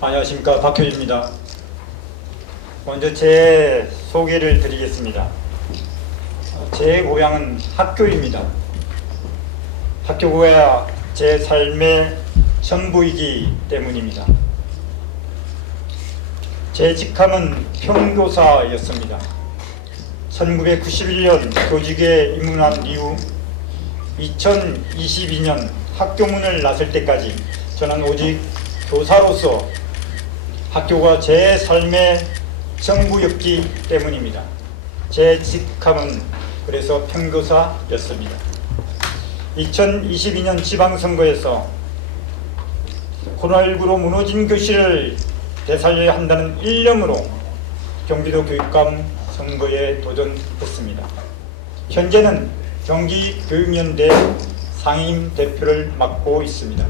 안녕하십니까, 박효진입니다. 먼저 제 소개를 드리겠습니다. 제 고향은 학교입니다. 학교가 제 삶의 전부이기 때문입니다. 제 직함은 평교사였습니다. 1991년 교직에 입문한 이후 2022년 학교문을 나설 때까지 저는 오직 교사로서 학교가 제 삶의 전부였기 때문입니다. 제 직함은 그래서 평교사였습니다. 2022년 지방선거에서 코로나19로 무너진 교실을 되살려야 한다는 일념으로 경기도 교육감 선거에 도전했습니다. 현재는 경기교육연대 상임 대표를 맡고 있습니다.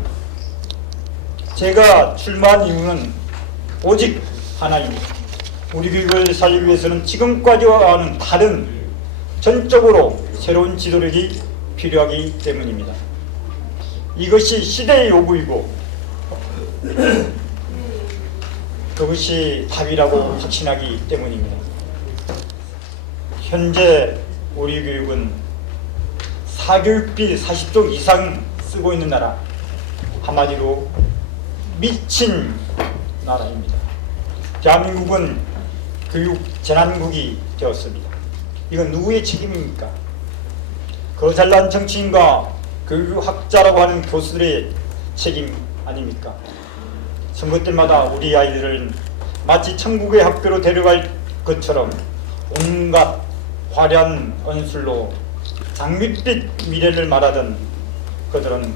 제가 출마한 이유는 오직 하나입니다. 우리 교육을 살리기 위해서는 지금까지와는 다른 전적으로 새로운 지도력이 필요하기 때문입니다. 이것이 시대의 요구이고 그것이 답이라고 확신하기 때문입니다. 현재 우리 교육은 사교육비 40조 이상 쓰고 있는 나라, 한마디로 미친 나라입니다. 대한민국은 교육 재난국이 되었습니다. 이건 누구의 책임입니까? 그 잘난 정치인과 교육학자라고 하는 교수들의 책임 아닙니까? 선거 때마다 우리 아이들은 마치 천국의 학교로 데려갈 것처럼 온갖 화려한 언술로 장밋빛 미래를 말하던 그들은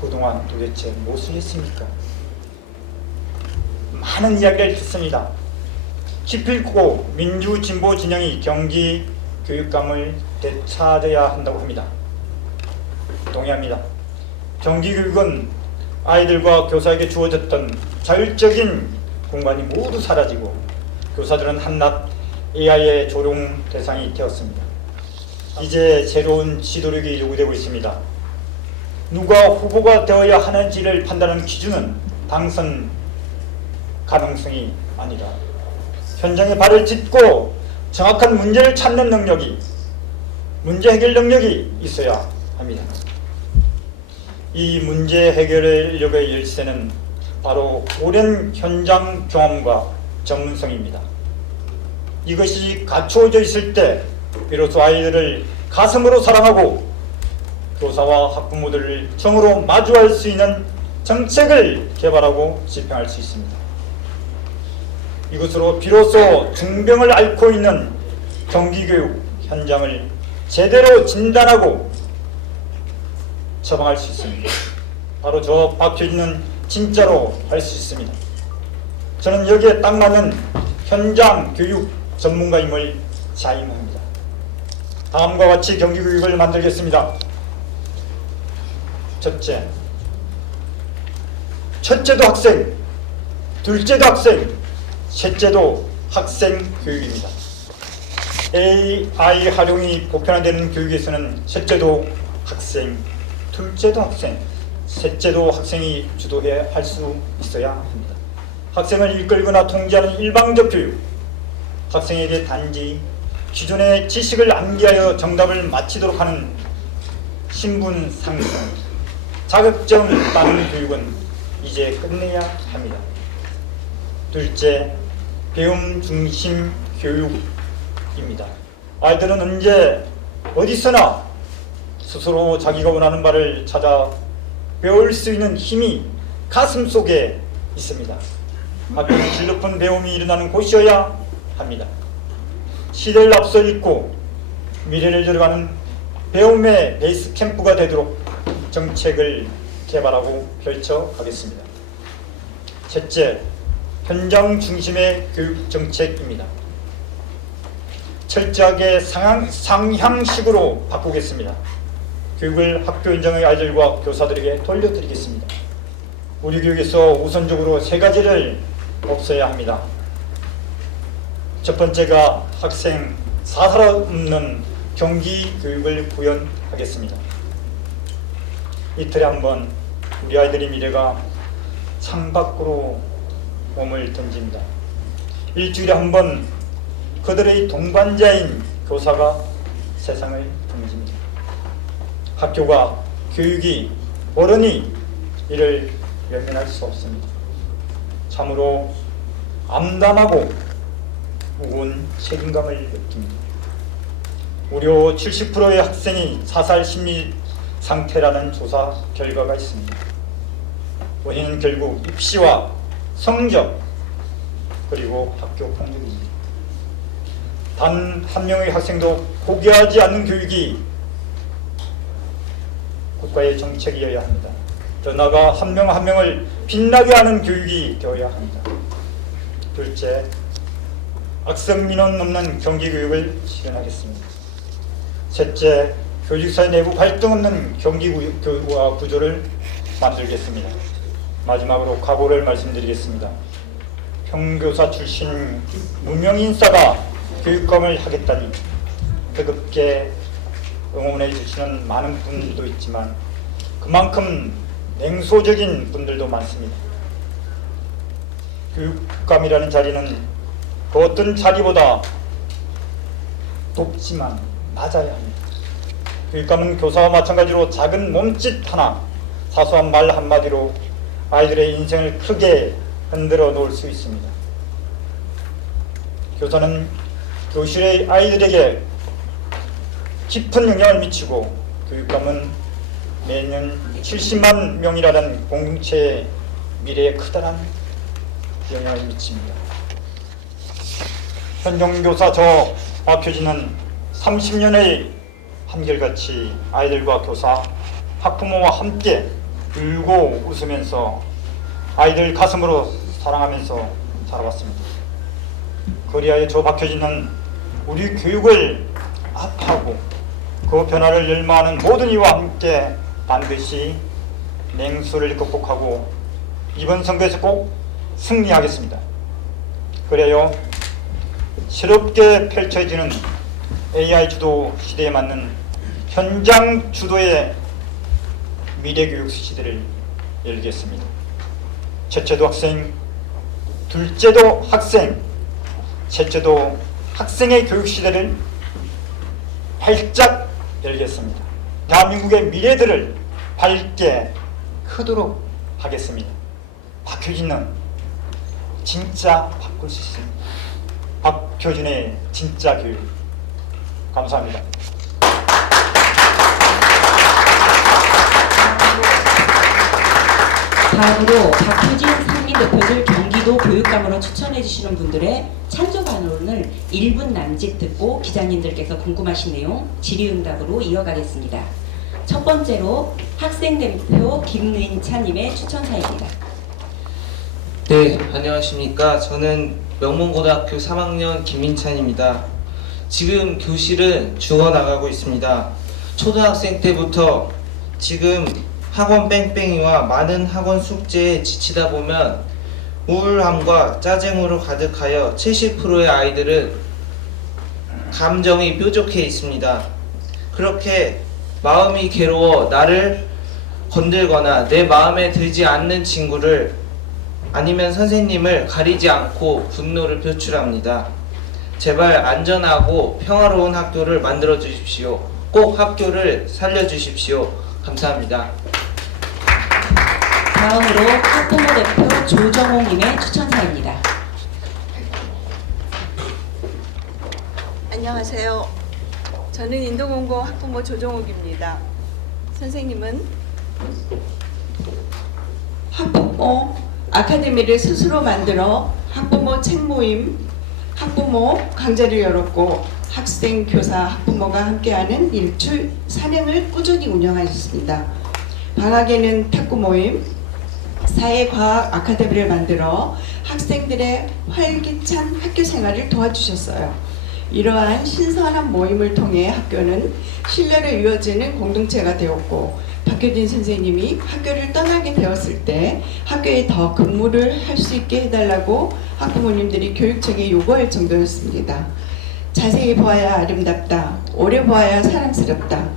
그동안 도대체 무엇을 했습니까? 많은 이야기를 했습니다. 기필코 민주진보 진영이 경기 교육감을 되찾아야 한다고 합니다. 동의합니다. 경기 교육은 아이들과 교사에게 주어졌던 자율적인 공간이 모두 사라지고 교사들은 한낱 AI의 조롱 대상이 되었습니다. 이제 새로운 지도력이 요구되고 있습니다. 누가 후보가 되어야 하는지를 판단하는 기준은 당선 가능성이 아니라 현장에 발을 딛고 정확한 문제를 찾는 능력이, 문제 해결 능력이 있어야 합니다. 이 문제 해결력의 열쇠는 바로 오랜 현장 경험과 전문성입니다. 이것이 갖추어져 있을 때 비로소 아이들을 가슴으로 사랑하고 교사와 학부모들을 정으로 마주할 수 있는 정책을 개발하고 집행할 수 있습니다. 이것으로 비로소 중병을 앓고 있는 경기교육 현장을 제대로 진단하고 처방할 수 있습니다. 바로 저 박효진은 진짜로 할 수 있습니다. 저는 여기에 딱 맞는 현장 교육 전문가임을 자임합니다. 다음과 같이 경기교육을 만들겠습니다. 첫째도 학생, 둘째도 학생, 셋째도 학생 교육입니다. AI 활용이 보편화되는 교육에서는 첫째도 학생, 둘째도 학생, 셋째도 학생이 주도해야 할 수 있어야 합니다. 학생을 이끌거나 통제하는 일방적 교육, 학생에게 단지 기존의 지식을 암기하여 정답을 맞히도록 하는 신분 상승, 자격증 따는 교육은 이제 끝내야 합니다. 둘째, 배움 중심 교육입니다. 아이들은 언제 어디서나 스스로 자기가 원하는 바를 찾아 배울 수 있는 힘이 가슴 속에 있습니다. 학교는 질 높은 배움이 일어나는 곳이어야 합니다. 시대를 앞서 있고 미래를 열어가는 배움의 베이스 캠프가 되도록 정책을 개발하고 펼쳐가겠습니다. 셋째, 현장 중심의 교육 정책입니다. 철저하게 상향식으로 바꾸겠습니다. 교육을 학교 현장의 아이들과 교사들에게 돌려드리겠습니다. 우리 교육에서 우선적으로 세 가지를 없애야 합니다. 첫 번째가 학생 사살 없는 경기 교육을 구현하겠습니다. 이틀에 한 번 우리 아이들의 미래가 창밖으로 몸을 던집니다. 일주일에 한 번 그들의 동반자인 교사가 세상을 던집니다. 학교가, 교육이, 어른이 이를 외면할 수 없습니다. 참으로 암담하고 무거운 책임감을 느낍니다. 무려 70%의 학생이 자살 심리 상태라는 조사 결과가 있습니다. 원인은 결국 입시와 성적 그리고 학교 폭력입니다. 단 한 명의 학생도 포기하지 않는 교육이 국가의 정책이어야 합니다. 더 나아가 한 명 한 명을 빛나게 하는 교육이 되어야 합니다. 둘째, 악성 민원 없는 경기교육을 실현하겠습니다. 셋째, 교직사의 내부 갈등 없는 경기교육과 구조를 만들겠습니다. 마지막으로 각오를 말씀드리겠습니다. 평교사 출신 무명인사가 교육감을 하겠다니 뜨겁게 응원해 주시는 많은 분들도 있지만 그만큼 냉소적인 분들도 많습니다. 교육감이라는 자리는 그 어떤 자리보다 높지만 낮아야 합니다. 교육감은 교사와 마찬가지로 작은 몸짓 하나, 사소한 말 한마디로 아이들의 인생을 크게 흔들어 놓을 수 있습니다. 교사는 교실의 아이들에게 깊은 영향을 미치고 교육감은 매년 70만 명이라는 공동체의 미래에 커다란 영향을 미칩니다. 현종교사 저 박효진은 30년의 한결같이 아이들과 교사, 학부모와 함께 울고 웃으면서 아이들 가슴으로 사랑하면서 살아왔습니다. 그리하여 저 박효진은 우리 교육을 아파하고 그 변화를 열망하는 모든 이와 함께 반드시 냉소를 극복하고 이번 선거에서 꼭 승리하겠습니다. 그래요 새롭게 펼쳐지는 AI 주도 시대에 맞는 현장 주도의 미래교육 시대를 열겠습니다. 첫째도 학생, 둘째도 학생, 셋째도 학생의 교육 시대를 활짝 열겠습니다. 대한민국의 미래들을 밝게 크도록 하겠습니다. 박효진은 진짜 바꿀 수 있습니다. 박효진의 진짜 교육. 감사합니다. 다음으로 박효진 상임대표를 경기도 교육감으로 추천해 주시는 분들의 찬조 반론을 1분 남짓 듣고 기자님들께서 궁금하신 내용 질의응답으로 이어가겠습니다. 첫 번째로 학생대표 김민찬님의 추천사입니다. 네, 안녕하십니까. 저는 명문고등학교 3학년 김민찬입니다. 지금 교실은 죽어나가고 있습니다. 초등학생 때부터 지금 학원 뺑뺑이와 많은 학원 숙제에 지치다 보면 우울함과 짜증으로 가득하여 70%의 아이들은 감정이 뾰족해 있습니다. 그렇게 마음이 괴로워 나를 건들거나 내 마음에 들지 않는 친구를 아니면 선생님을 가리지 않고 분노를 표출합니다. 제발 안전하고 평화로운 학교를 만들어 주십시오. 꼭 학교를 살려 주십시오. 감사합니다. 다음으로 학부모 대표 조정옥님의 추천사입니다. 안녕하세요. 저는 인도공고 학부모 조정옥입니다. 선생님은 학부모 아카데미를 스스로 만들어 학부모 책 모임, 학부모 강좌를 열었고 학생, 교사, 학부모가 함께하는 일출 산행을 꾸준히 운영하셨습니다. 방학에는 탁구 모임, 사회과학 아카데미를 만들어 학생들의 활기찬 학교 생활을 도와주셨어요. 이러한 신선한 모임을 통해 학교는 신뢰를 이어지는 공동체가 되었고 박효진 선생님이 학교를 떠나게 되었을 때 학교에 더 근무를 할 수 있게 해달라고 학부모님들이 교육청에 요구할 정도였습니다. 자세히 보아야 아름답다, 오래 보아야 사랑스럽다.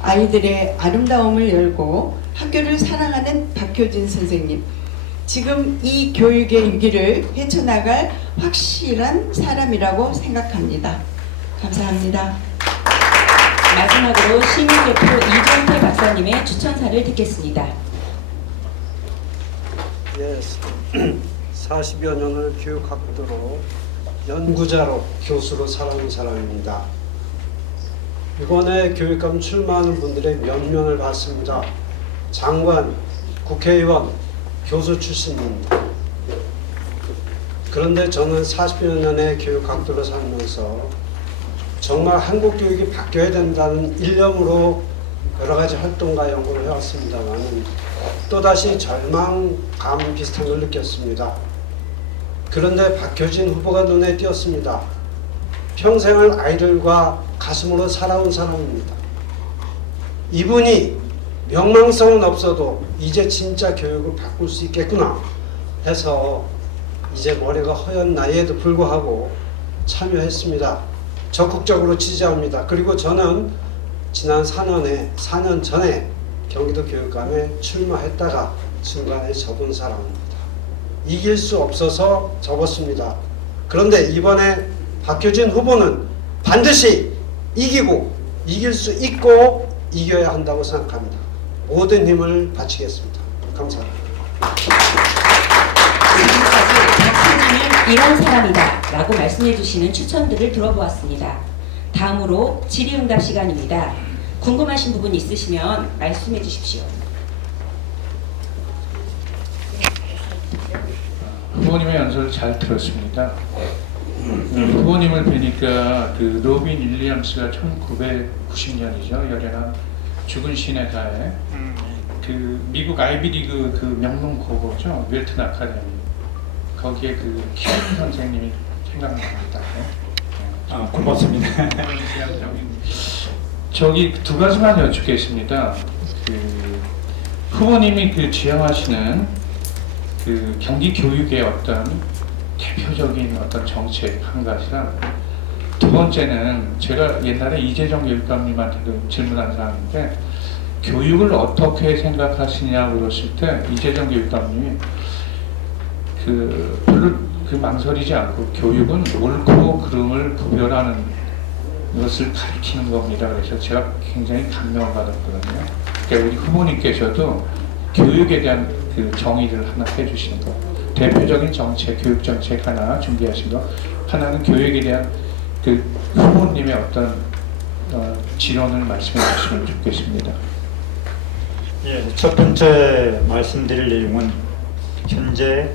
아이들의 아름다움을 열고 학교를 사랑하는 박효진 선생님, 지금 이 교육의 위기를 헤쳐나갈 확실한 사람이라고 생각합니다. 감사합니다. 마지막으로 시민대표 이종태 박사님의 추천사를 듣겠습니다. 예, 40여 년을 교육학도로 연구자로 교수로 살아온 사람입니다. 이번에 교육감 출마하는 분들의 면면을 봤습니다. 장관, 국회의원, 교수 출신입니다. 그런데 저는 40여 년의 교육학도로 살면서 정말 한국 교육이 바뀌어야 된다는 일념으로 여러 가지 활동과 연구를 해왔습니다만 또다시 절망감 비슷한 걸 느꼈습니다. 그런데 박효진 후보가 눈에 띄었습니다. 평생을 아이들과 가슴으로 살아온 사람입니다. 이분이 명망성은 없어도 이제 진짜 교육을 바꿀 수 있겠구나 해서 이제 머리가 허연 나이에도 불구하고 참여했습니다. 적극적으로 지지합니다. 그리고 저는 지난 4년 전에 경기도 교육감에 출마했다가 중간에 접은 사람입니다. 이길 수 없어서 접었습니다. 그런데 이번에 박효진 후보는 반드시 이기고 이길 수 있고 이겨야 한다고 생각합니다. 모든 힘을 바치겠습니다. 감사합니다. 지금까지 박효진은 이런 사람이다 라고 말씀해 주시는 추천들을 들어보았습니다. 다음으로 질의응답 시간입니다. 궁금하신 부분 있으시면 말씀해 주십시오. 후보님의 연설을 잘 들었습니다. 후보님을 뵈니까 그 로빈 윌리엄스가 1990년이죠. 열애나 죽은 신의 가에 그 미국 아이비리그 그 명문 고고죠. 웰튼 아카데미. 거기에 그 키운 선생님이 생각납니다. 아, 고맙습니다. 저기 두 가지만 여쭙겠습니다. 그 후보님이 그 지향하시는 그 경기 교육의 어떤 대표적인 어떤 정책 한 가지랑 두 번째는 제가 옛날에 이재정 교육감님한테도 질문한 사항인데 교육을 어떻게 생각하시냐 물었을 때 이재정 교육감님이 그 별로 그 망설이지 않고 교육은 옳고 그름을 구별하는 것을 가리키는 겁니다. 그래서 제가 굉장히 감명을 받았거든요. 그러니까 우리 후보님께서도 교육에 대한 그 정의를 하나 해주시는 거, 대표적인 정책, 교육 정책 하나 준비하신 거, 하나는 교육에 대한 그 후보님의 어떤 지론을 말씀해 주시면 좋겠습니다. 예, 첫 번째 말씀드릴 내용은 현재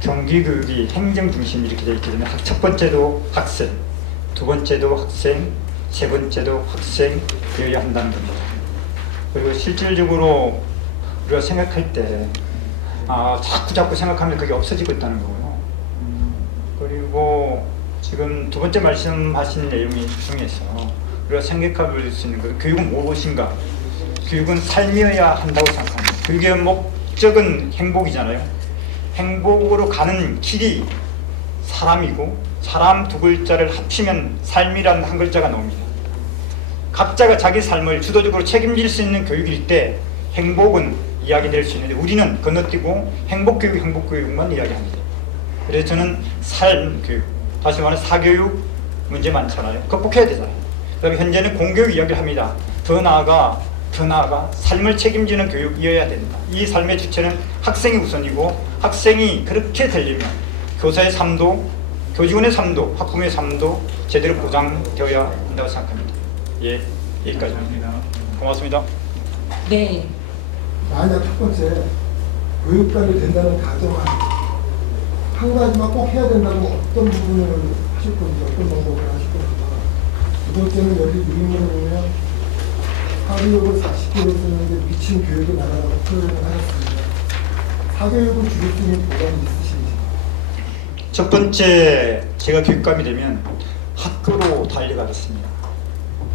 경기 교육이 행정 중심 이렇게 되어 있기 때문에 첫 번째도 학생, 두 번째도 학생, 세 번째도 학생이어야 한다는 겁니다. 그리고 실질적으로 우리가 생각할 때 자꾸 생각하면 그게 없어지고 있다는 거고요. 그리고 지금 두 번째 말씀하신 내용이 중에서 우리가 생각할 수 있는 것, 교육은 무엇인가? 교육은 삶이어야 한다고 생각합니다. 교육의 목적은 행복이잖아요. 행복으로 가는 길이 사람이고 사람 두 글자를 합치면 삶이라는 한 글자가 나옵니다. 각자가 자기 삶을 주도적으로 책임질 수 있는 교육일 때 행복은 이야기될 수 있는데 우리는 건너뛰고 행복교육만 이야기합니다. 그래서 저는 삶교육, 다시 말해 사교육 문제 많잖아요. 극복해야 되잖아요. 그다음에 현재는 공교육 이야기를 합니다. 더 나아가 삶을 책임지는 교육이어야 된다. 이 삶의 주체는 학생이 우선이고 학생이 그렇게 되려면 교사의 삶도, 교직원의 삶도, 학부모의 삶도 제대로 보장되어야 한다고 생각합니다. 예, 여기까지입니다. 고맙습니다. 네, 만약 첫 번째 교육감이 된다는 가정은 한 가지만 꼭 해야 된다고 어떤 부분을 하실 건지 어떤 방법을 하실 건지 두 번째는 여기 유인물을 보면 사교육을 40개월 쓰는데 미친 교육이 나라라고 표현을 하셨습니다. 사교육을 줄일 수 있는 보람이 있으신지. 첫 번째, 제가 교육감이 되면 학교로 달려가겠습니다.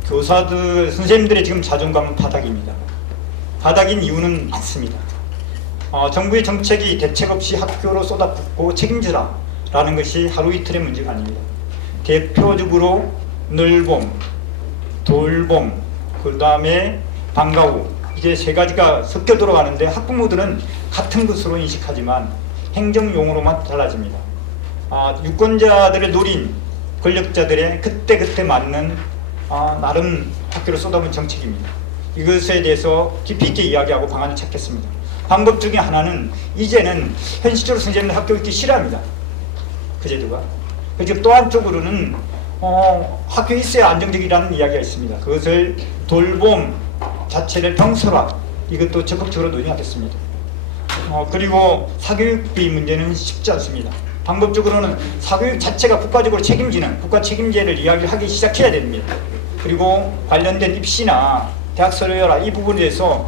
교사들, 선생님들의 지금 자존감은 바닥입니다. 바닥인 이유는 많습니다. 정부의 정책이 대책 없이 학교로 쏟아붓고 책임지라 라는 것이 하루 이틀의 문제가 아닙니다. 대표적으로 늘봄, 돌봄, 그 다음에 방과후, 이제 세 가지가 섞여 돌아가는데 학부모들은 같은 것으로 인식하지만 행정용어로만 달라집니다. 유권자들을 노린 권력자들의 그때그때 맞는 나름 학교를 쏟아부은 정책입니다. 이것에 대해서 깊이 있게 이야기하고 방안을 찾겠습니다. 방법 중에 하나는 이제는 현실적으로 선생님들 학교 있기 싫어합니다. 그 제도가. 그리고 또 한쪽으로는 학교에 있어야 안정적이라는 이야기가 있습니다. 그것을 돌봄 자체를 병설화, 이것도 적극적으로 논의하겠습니다. 그리고 사교육비 문제는 쉽지 않습니다. 방법적으로는 사교육 자체가 국가적으로 책임지는 국가 책임제를 이야기하기 시작해야 됩니다. 그리고 관련된 입시나 대학 서류라 이 부분에 대해서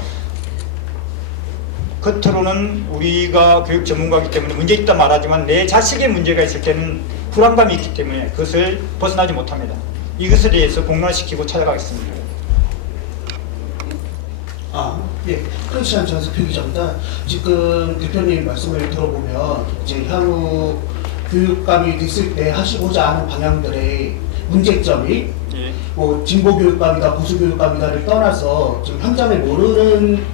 겉으로는 우리가 교육 전문가이기 때문에 문제 있다 말하지만 내 자식의 문제가 있을 때는 불안감이 있기 때문에 그것을 벗어나지 못합니다. 이것에 대해서 공론화시키고 찾아가겠습니다. 예, 그렇지 않지 않습니까, 기자입니다. 지금 대표님 말씀을 들어보면 이제 향후 교육감이 됐을 때 하시고자 하는 방향들의 문제점이 뭐 진보 교육감이다, 보수 교육감이다를 떠나서 지금 현장을 모르는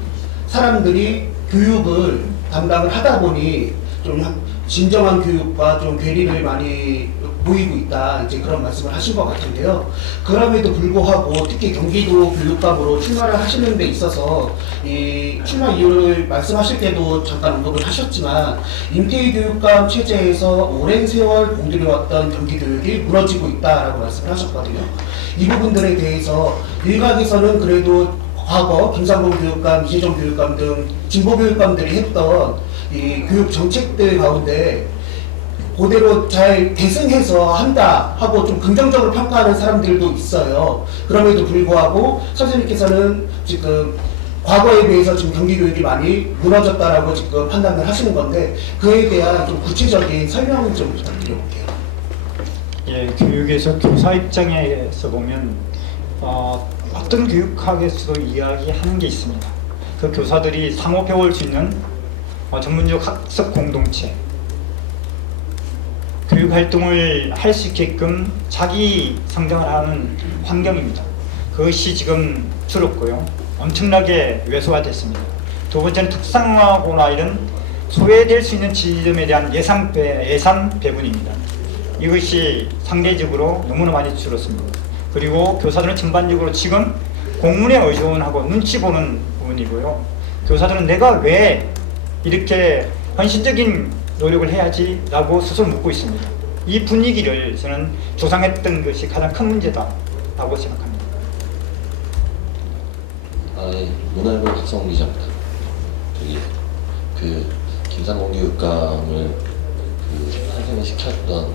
사람들이 교육을 담당을 하다 보니 좀 진정한 교육과 좀 괴리를 많이 보이고 있다, 이제 그런 말씀을 하신 것 같은데요. 그럼에도 불구하고 특히 경기도 교육감으로 출마를 하시는 데 있어서 이 출마 이유를 말씀하실 때도 잠깐 언급을 하셨지만 임태희 교육감 체제에서 오랜 세월 공들여왔던 경기 교육이 무너지고 있다라고 말씀을 하셨거든요. 이 부분들에 대해서 일각에서는 그래도 과거 김상곤 교육감, 이재정 교육감 등 진보 교육감들이 했던 이 교육 정책들 가운데 그대로 잘 계승해서 한다 하고 좀 긍정적으로 평가하는 사람들도 있어요. 그럼에도 불구하고 선생님께서는 지금 과거에 비해서 지금 경기 교육이 많이 무너졌다라고 지금 판단을 하시는 건데 그에 대한 좀 구체적인 설명을 좀 부탁드려볼게요. 예, 교육에서 교사 입장에서 보면 어떤 교육학에서도 이야기하는 게 있습니다. 그 교사들이 상호 배울 수 있는 전문적 학습 공동체, 교육 활동을 할 수 있게끔 자기 성장을 하는 환경입니다. 그것이 지금 줄었고요. 엄청나게 왜소화됐습니다. 두 번째는 특성화고나 이런 소외될 수 있는 지점에 대한 예산 배분입니다. 이것이 상대적으로 너무나 많이 줄었습니다. 그리고 교사들은 전반적으로 지금 공문에 의존하고 눈치 보는 부분이고요. 교사들은 내가 왜 이렇게 헌신적인 노력을 해야지 라고 스스로 묻고 있습니다. 이 분위기를 저는 조장했던 것이 가장 큰 문제다라고 생각합니다. 예, 문화일보 박성훈 기자입니다. 김상곤 교육감을 선생을 시켰던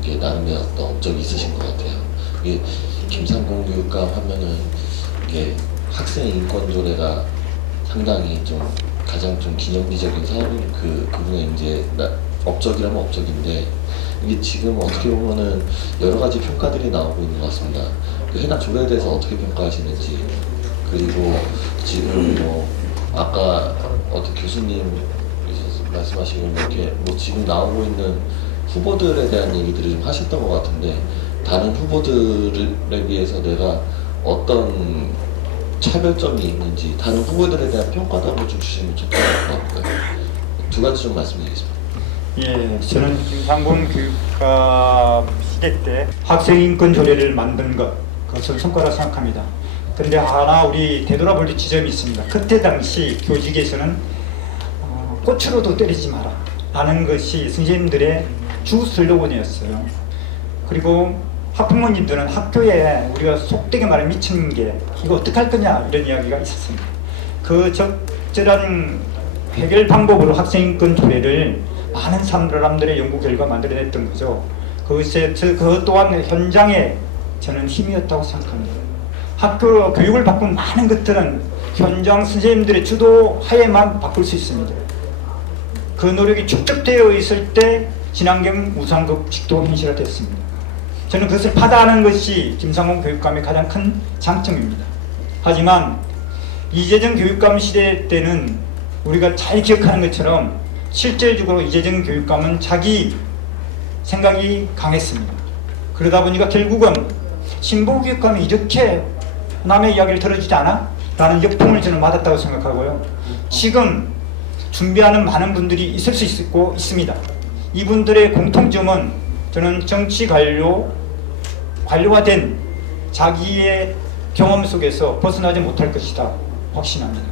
게 나름의 어떤 업적이 있으신 것 같아요. 이게 김상곤 교육감 하면은 이게 학생 인권 조례가 상당히 좀 가장 좀 기념비적인 사업인 그분의 이제 업적이라면 업적인데 이게 지금 어떻게 보면은 여러 가지 평가들이 나오고 있는 것 같습니다. 그 해당 조례에 대해서 어떻게 평가하시는지, 그리고 지금 뭐 아까 어떤 교수님 말씀하시고 이렇게 뭐 지금 나오고 있는 후보들에 대한 얘기들을 좀 하셨던 것 같은데 다른 후보들에 비해서 내가 어떤 차별점이 있는지 다른 후보들에 대한 평가도 한번 좀 주시면 좋을 것 같고요. 두 가지 좀 말씀드리겠습니다. 예, 저는 김상곤 교육감 시대 때 학생인권 조례를 만든 그것은 성과라 생각합니다. 그런데 하나 우리 되돌아볼 지점이 있습니다. 그때 당시 교직에서는 꽃으로도 때리지 마라 라는 것이 선생님들의 주 슬로건이었어요. 그리고 학부모님들은 학교에 우리가 속되게 말해 미치는 게 이거 어떡할 거냐 이런 이야기가 있었습니다. 그 적절한 해결 방법으로 학생인권 조례를 많은 사람들의 연구 결과 만들어냈던 거죠. 그것 또한 현장에 저는 힘이었다고 생각합니다. 학교 교육을 바꾼 많은 것들은 현장 선생님들의 주도 하에만 바꿀 수 있습니다. 그 노력이 축적되어 있을 때 친환경 우상급식도 현실화됐습니다. 저는 그것을 파다하는 것이 김상곤 교육감의 가장 큰 장점입니다. 하지만 이재정 교육감 시대 때는 우리가 잘 기억하는 것처럼 실질적으로 이재정 교육감은 자기 생각이 강했습니다. 그러다 보니까 결국은 신보 교육감이 이렇게 남의 이야기를 들어주지 않아? 라는 역풍을 저는 맞았다고 생각하고요. 지금 준비하는 많은 분들이 있을 수 있고 있습니다. 이분들의 공통점은 저는 정치 관료화된 자기의 경험 속에서 벗어나지 못할 것이다 확신합니다.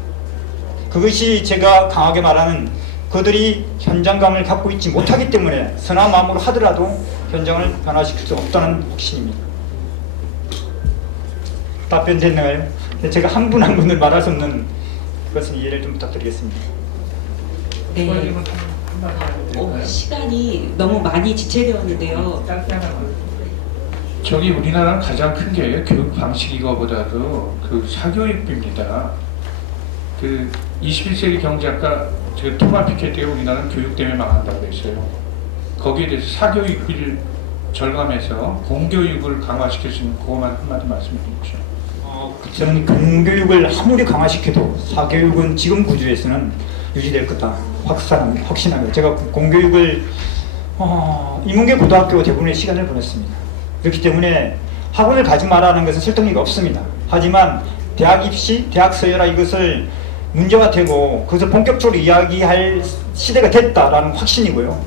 그것이 제가 강하게 말하는 그들이 현장감을 갖고 있지 못하기 때문에 선한 마음으로 하더라도 현장을 변화시킬 수 없다는 확신입니다. 답변됐나요? 제가 한 분 한 분을 말할 수 없는 것은 이해를 좀 부탁드리겠습니다. 네. 시간이 너무 많이 지체되었는데요. 저기 우리나라 가장 큰 게 교육 방식 이거보다도 그 사교육비입니다. 그 21세기 경제학가 그 토마 피케티가 우리나라는 교육 때문에 망한다고 했어요. 거기에 대해서 사교육비를 절감해서 공교육을 강화시킬 수 있는 그것만 한마디 말씀해 주십시오. 저는 공교육을 아무리 강화시켜도 사교육은 지금 구조에서는 유지될 거다 확신합니다. 제가 공교육을 인문계 고등학교 대부분의 시간을 보냈습니다. 그렇기 때문에 학원을 가지 말라는 것은 설득력이 없습니다. 하지만 대학 입시, 대학 서열화 이것을 문제화되고 그것을 본격적으로 이야기할 시대가 됐다라는 확신이고요.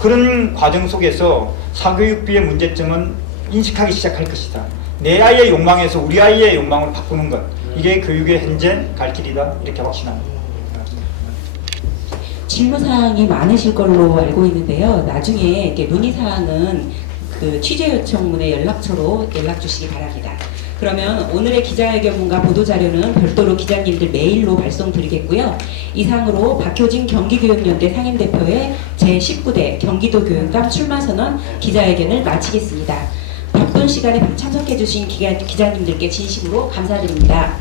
그런 과정 속에서 사교육비의 문제점은 인식하기 시작할 것이다. 내 아이의 욕망에서 우리 아이의 욕망으로 바꾸는 것, 이게 교육의 현재 갈 길이다 이렇게 확신합니다. 질문사항이 많으실 걸로 알고 있는데요. 나중에 이렇게 문의사항은 그 취재 요청문의 연락처로 연락 주시기 바랍니다. 그러면 오늘의 기자회견문과 보도자료는 별도로 기자님들 메일로 발송드리겠고요. 이상으로 박효진 경기교육연대 상임대표의 제19대 경기도 교육감 출마선언 기자회견을 마치겠습니다. 바쁜 시간에 참석해주신 기자님들께 진심으로 감사드립니다.